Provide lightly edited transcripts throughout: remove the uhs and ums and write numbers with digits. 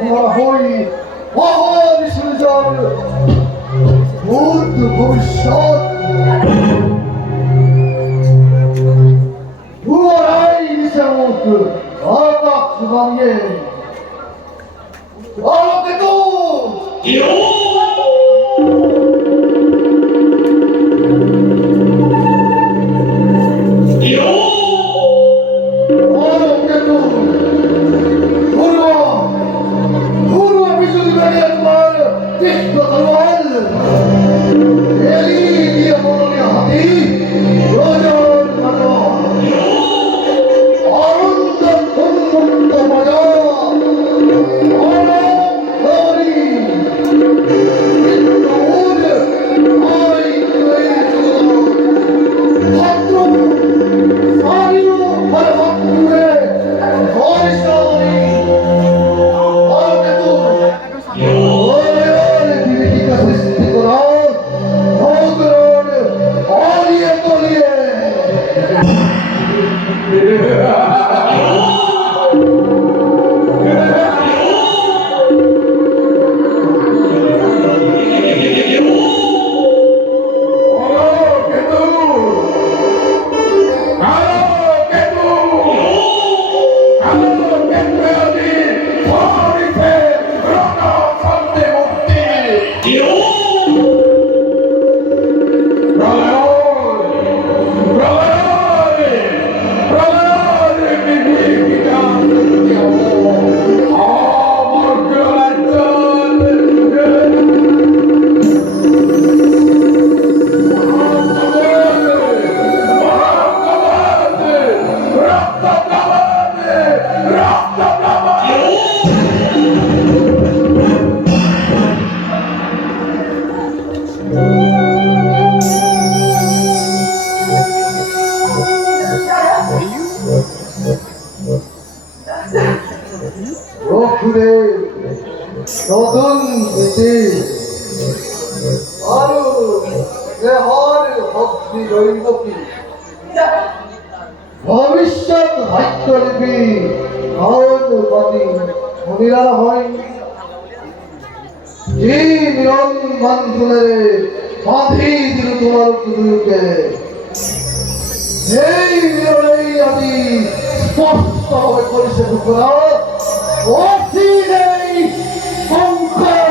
হই মহান সূর্যর ভূত ভবিষ্যৎ ভুয়ারাই নিশামুখ আকাশ বানিয়ে আলোকে তো ভবিষ্যৎ ভাগ্যলিপি আওয়াজবাদী মনিরা হয় যে নিরঞ্জন তুলে বাঁধি দিল তোমার কুদুকে এই নিরলেই আমি স্পষ্টভাবে করেছে করা অচিরেই সংখ্যার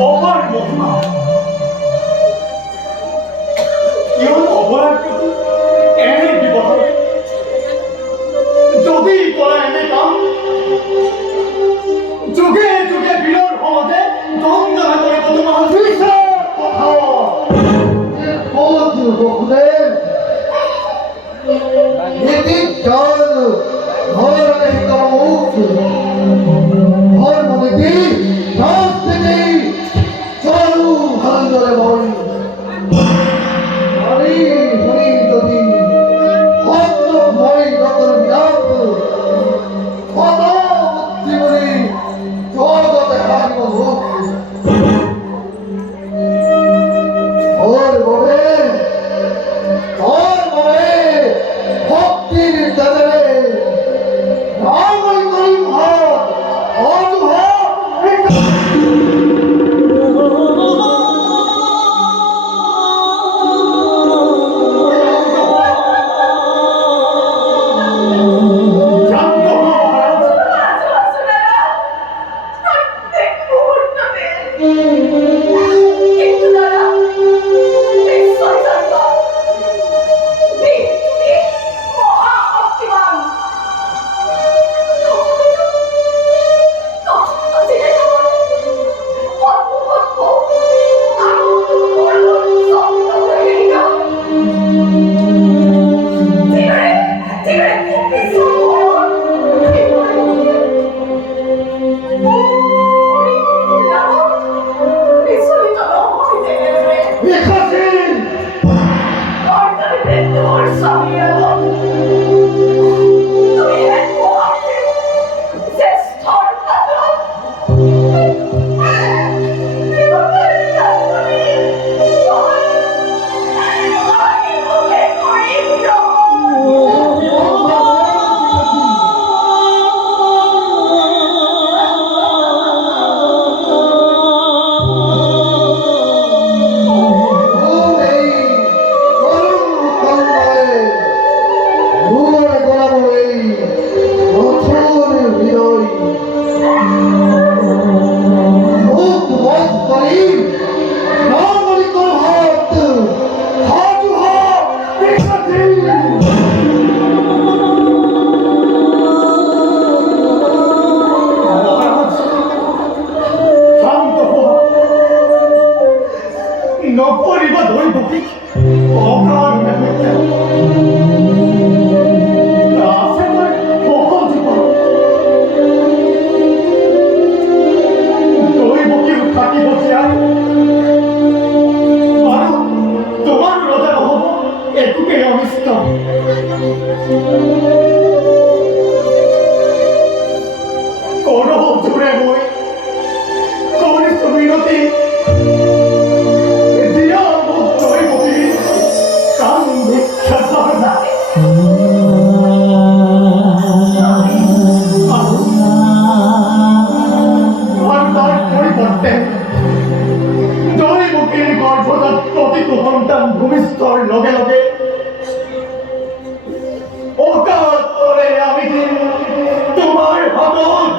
অপার মহিমা কিয়নো অপৰাৰ প্ৰতি এনে ব্যৱহাৰ যদি কৰা এনে কাম যুগে যুগে বীৰৰ সমাজে দণ্ডনা কৰিব তোমাৰ বিশাল কথা বোধ বসুদেৱ নীতি জ্ঞান ধৰ্ম শিকামুখ ধৰ্ম নীতি ৰাজনীতি চালু ভালদৰে মই শুনি শুনি যদি মই নতুন জ্ঞান বুদ্ধি বুলি জগতে হাৰিব মুখ ভক্তির দাদারে রামই করিম হাত নপৰিব দৈৱকীক অকাৰণে হত্যা আছে তই সহজ জীৱন দৈৱকীও থাকিব জীয়াই আৰু তোমাৰ ৰজা নহ'ব একোকেই অনিষ্ট কৰোঁ জোৰে মই কৰিছোঁ মিনতি ভূমিষ্ঠৰ লগে লগে অকাতৰে আমি দিম তোমাৰ হাতত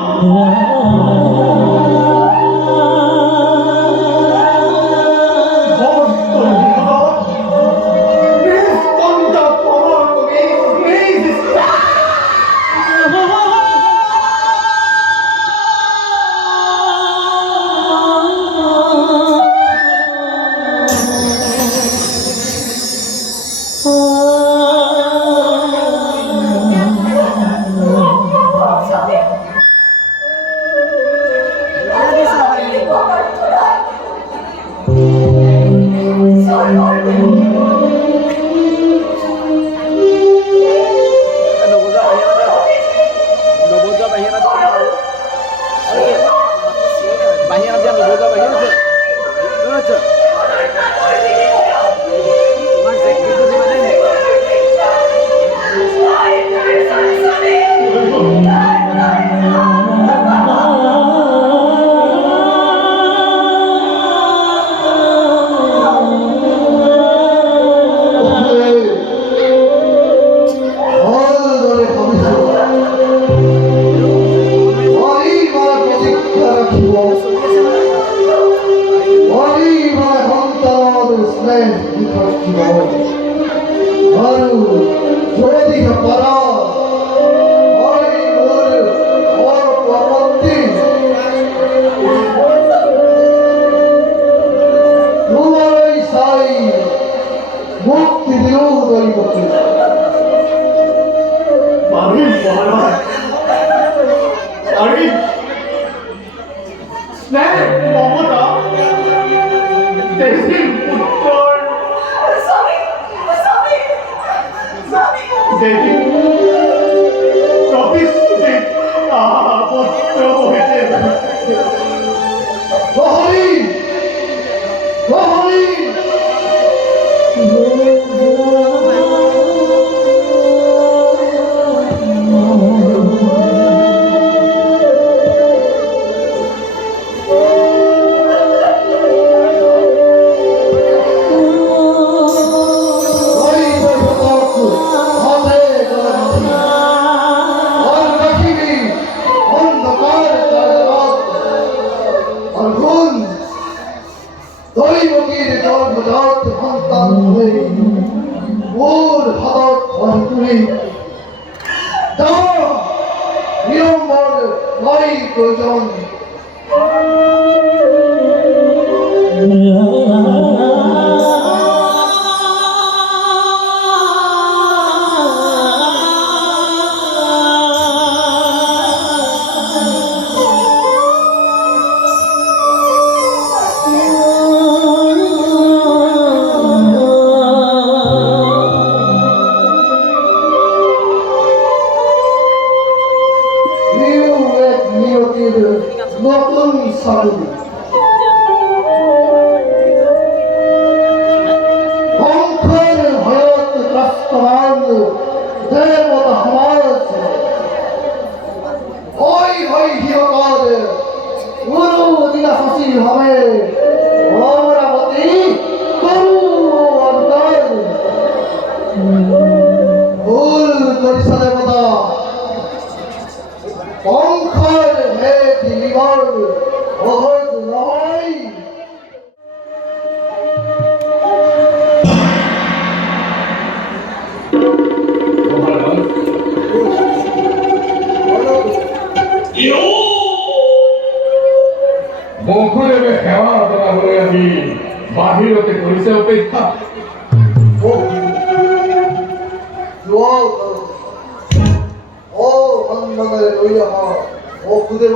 করাই মুক্তি দিল দৈবকে। আমি মহারাজ আমি স্নেহ মমতা দেশির পুত্র দেবী প্রতিশ্রুতি আবদ্ধ হয়েছে। প্রহরী প্রহরী দৈবকীর জন্মজাত সন্তান হয়ে ওর হাত অন্তরে যা নিয়মবর নাই প্রয়োজন। নতুন সাধু বংশের ভয়ত ত্রস্তমান দেবতা সমাজ হই হই হিয়কার গুরু দিনাশী হবে অমরাবতী করু অন্তর ভুল করিস দেবতা বংশের ভেদ নিবার সহজ নয়। বংশদেবে সেৱা জনাবলৈ আমি বাহিৰতে কৰিছে অপেক্ষা। ও মন্মনে লই আহা ও খুদেব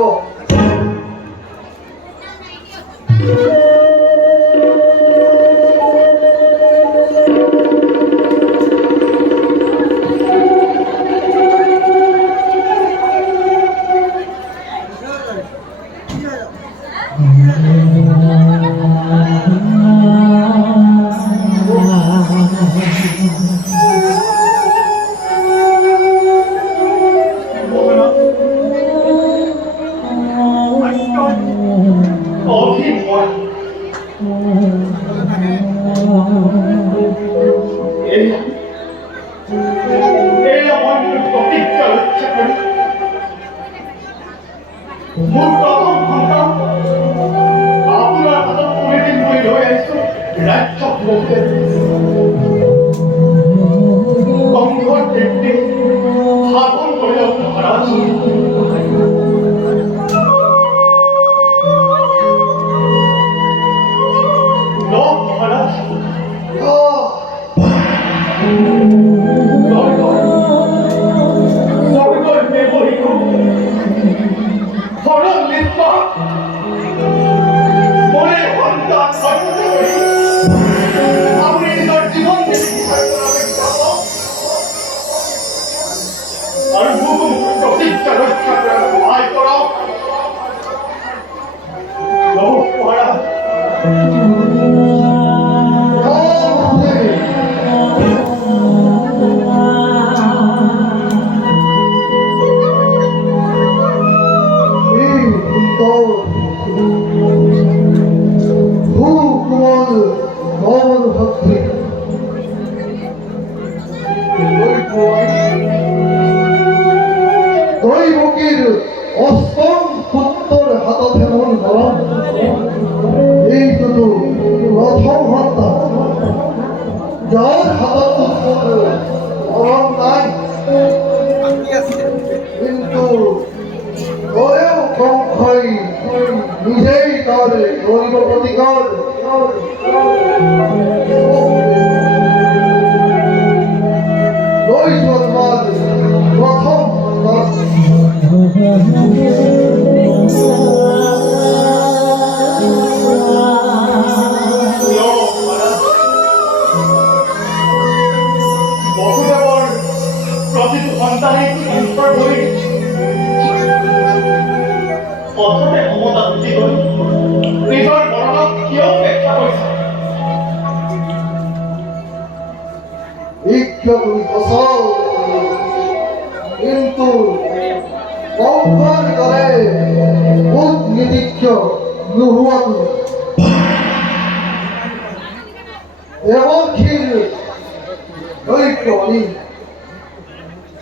দৈবকীর অষ্টম পুত্র হাতত হেমন গরম এই তো 너희 조만 প্রথম বসুদেৱৰ প্ৰতিটো সন্তানেই অন্তৰ ভৰি পথতে মমতা উঠি গৈ নিজৰ মৰণক কিয় ব্যাখ্যা কৰিছে ইক্ষগুলি ফসল কিন্তু কংকর করে খুব নিতীক্ষ নুহুয়াতু এবং ক্ষীর দৈত্যনি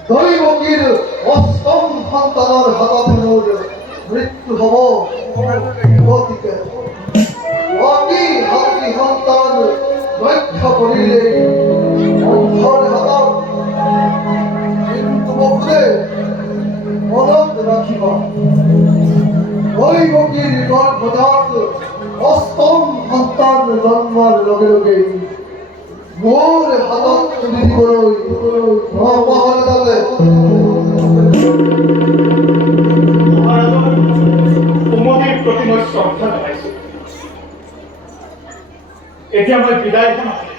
দৈবকীর অষ্টম সন্তানৰ হাতত মোৰ মৃত্যু হব গতিকে অতি হাতী সন্তান ৰক্ষা কৰিলে অন্ধৰ হাতত কিন্তু বকুলে মনত ৰাখিবা দৈবকীৰ গৰ্ভজাত অষ্টম সন্তান জন্মৰ লগে লগে মোৰ হাতত তুলি দিবলৈ নপাহৰিলে মহাৰাজৰ উন্নতিৰ প্ৰতি মই শ্ৰদ্ধা জনাইছো এতিয়া মই বিদায় জনাইছো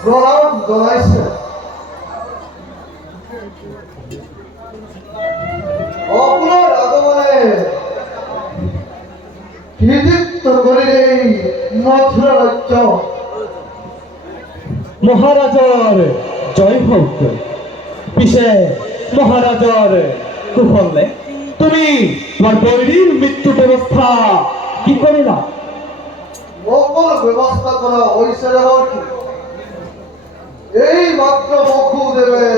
প্ৰণাম জনাইছে আপোনাৰ আগমনে কৃতিত্ব কৰিলে মথুৰা ৰাজ্য মহারাজর জয় হোক পিছে মহারাজর কুফলে তুমি তোমার বৈরীর মৃত্যু ব্যবস্থা কি করিলা সকল ব্যৱস্থা কৰা হৈছে এই মাত্ৰ বসুদেৱে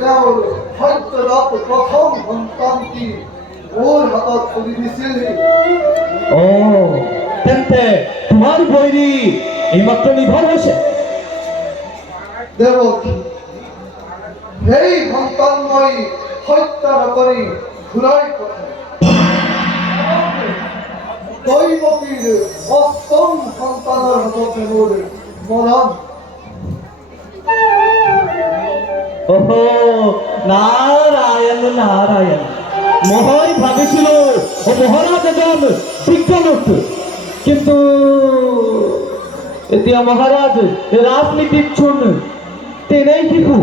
তেওঁৰ সত্যলাভ প্ৰথম সন্তানটি মোৰ হাতত তুলি দিছিল। অ তেন্তে তোমাৰ বৈৰী এইমাত্ৰ নিধন হৈছে। দেৱকী, সেই সন্তান মই হত্যা নকৰি ঘূৰাই পঠাম। দৈৱকীৰ অষ্টম সন্তানৰ হাতত মোৰ মৰণ। ওহো নাৰায়ণ নাৰায়ণ, মই ভাবিছিলো ও মহাৰাজ এজন বিজ্ঞানক, কিন্তু এতিয়া মহাৰাজ ৰাজনীতিত চোন তেনেই শিশু।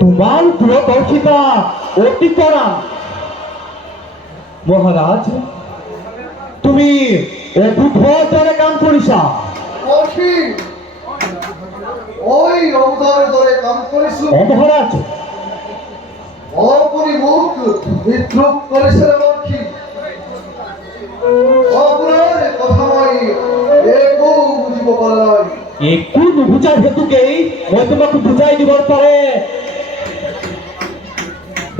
তোমাৰ দূৰদৰ্শিতা অতি কৰা মহাৰাজ, তুমি অদ্ভুতৰ দৰে কাম কৰিছা। অসী, ঐ অবুধৰ দৰে কাম কৰিছো। অ মহাৰাজ, অপুনি মোক বিদ্ৰোহ কৰিছে অসী। আপোনাৰ কথা মই একো বুজিব পৰা নাই। একো নুবুজাৰ হেতুকেই মই তোমাক বুজাই দিবৰ পাৰে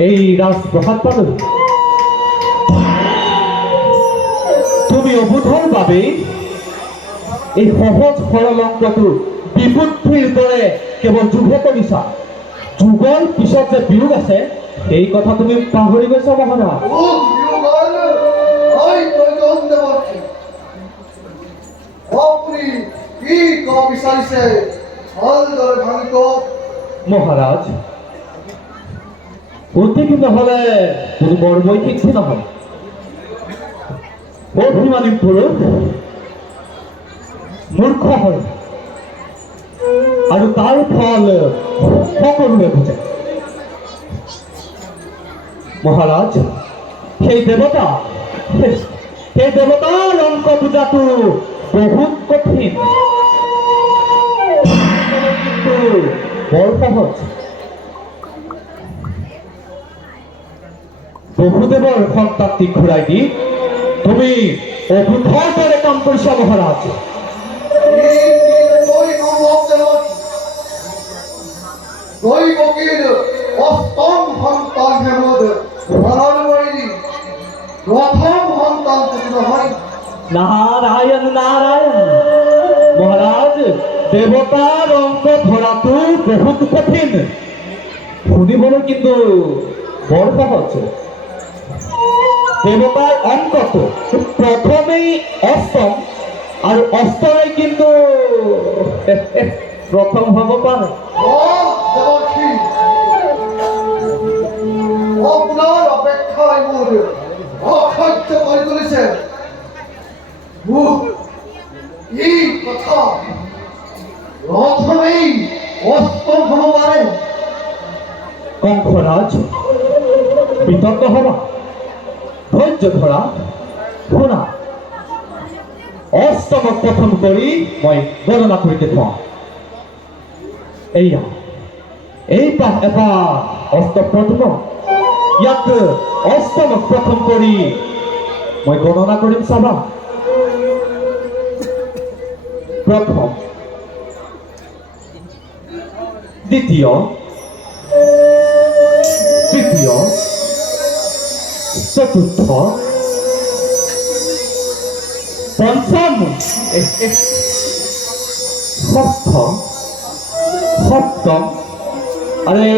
এই ৰাজপ্ৰসাদ পালো। তুমি অবুধৰ বাবেই এই সহজ সৰল অংকটো বিবুদ্ধিৰ দৰে কেৱল যুগে কৰিছা। যুগৰ পিছত যে বিয়োগ আছে এই কথা তুমি পাহৰি গৈছা মহাৰাজ। মোক বিয়োগৰ ঐ প্ৰয়োজন দেৱকী। আপুনি কি ক'ব বিচাৰিছে ভালদৰে ভাঙি কওক। মহারাজ, অধিক নহলে কোনো বৰবৈশিক নহয়। অভিমানী পুৰুষ মূৰ্খ হয় আৰু তাৰ ফল সকলোৱে বুজে। মহাৰাজ, সেই দেৱতাৰ অংক বুজাটো বহুত কঠিন, কিন্তু বৰ সহজ। বহুদেৱৰ সন্তানটি ঘূৰাই দি তুমি অবুধৰ দৰে কাম কৰিছা মহাৰাজ। দৈৱকীৰ অষ্টম সন্তান হেমদ মৰণ কৰিলি, প্ৰথম সন্তানটো নহয়। নারায়ণ নারায়ণ, মহারাজ দেবতার অঙ্ক ধরাটো বহুত কঠিন, শুনিবলৈ কিন্তু বৰ সহজ। দেবতার অঙ্কটো প্রথমেই অষ্টম আৰু অষ্টমে কিন্তু প্রথম হব পাৰে। দেৱকী, আপোনাৰ অপেক্ষাই মোৰ অসহ্য কৰি তুলিছে। মোক এই কথা প্ৰথমেই অষ্টম হ'ব পাৰে। কংসরাজ বিতর্ক হবা, ধৈর্য ধরা, শুনা। অষ্টমক প্রথম কৰি মই গণনা কৰি দেখুৱাম। এইয়া এইটা এটা অষ্টপদ্ম, ইয়াক অষ্টমক প্ৰথম কৰি মই গণনা কৰিম চাবা। প্ৰথম, দ্বিতীয়, তৃতীয়, চতুর্থ, পঞ্চম, ষষ্ঠ, সপ্তম, আরে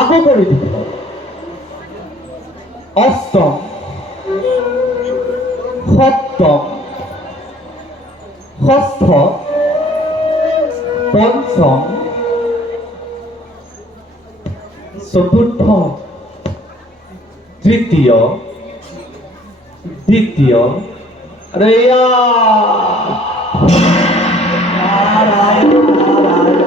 আকৌ কৰি দিব। অষ্টম, সপ্তম, ষষ্ঠ, পঞ্চম, চতুর্থ, তৃতীয়, দ্বিতীয়, আরে নারায়ণ নারায়ণ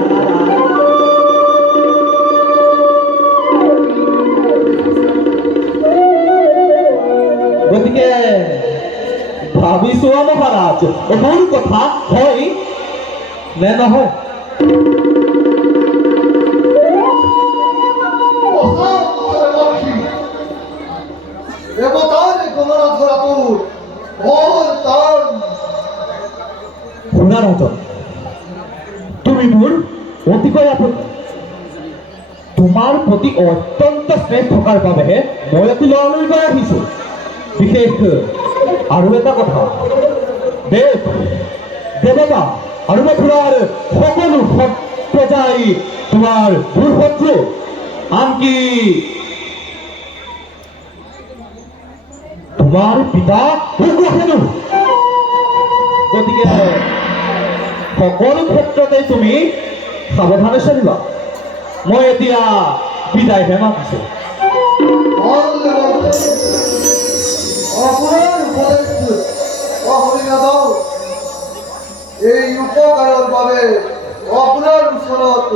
গতিকে ভাবিছো মহারাজ, মোৰ কথা হয় নে নহয়? দেৱতাৰ গণনা ধৰাটো বৰ টান। শুনা ৰাজন, তুমি মোৰ অতিকৈ আপোন। তোমাৰ প্ৰতি অত্যন্ত স্নেহ থকাৰ বাবেহে মই অতি লৰলৈ গৈ আহিছোঁ। বিশেষ আৰু এটা কথা, দেৱতা আৰু মথুৰাৰ সকলো প্ৰজাই তোমাৰ ভূৰ শত্ৰু, আনকি তোমাৰ পিতা উগ্ৰসেনো। গতিকে সকলো ক্ষেত্ৰতে তুমি সাৱধানে চলিবা। মই এতিয়া বিদায়হে মাতিছোঁ। আপোনাৰ উপদেশ পাহৰি নাযাওঁ। এই উপকাৰৰ বাবে আপোনাৰ ওচৰত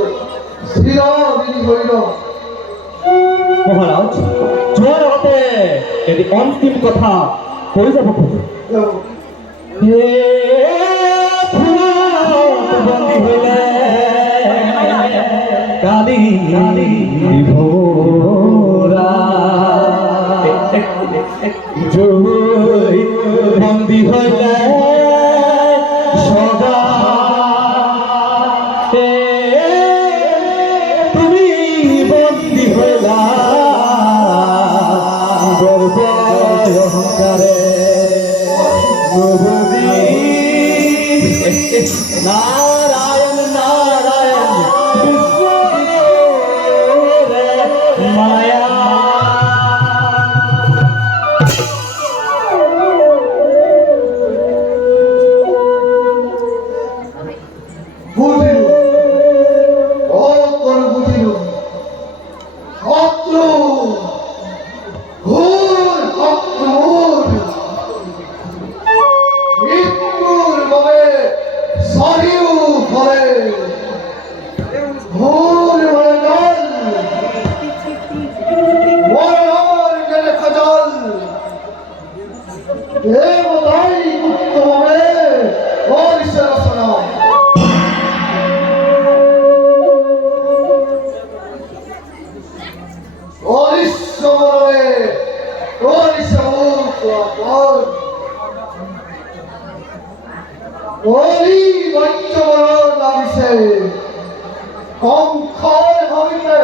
চিৰঋণী হৈ ৰম। মহাৰাজ, যোৱাৰ আগতে এটি অন্তিম কথা কৈ যাব খোজো। বন্দী হলে কালি ভোৰা বন্দী হলে সজা, তুমি বন্দী হলা গর্ব অহংকারে নারায়ণ নারায়ণ মায়া। বুঝিল, অকর বুঝিল, শত্রু ঘোর শত্রুর মৃত্যুর বাবে চাৰিও ফলে ঘোর মরণ মরণ গেলে খজল দেবতাই গুপ্ত ভাবে হরিষে রচনা অলি বঞ্চবরণ লাগিছে কংসৰ সৈতে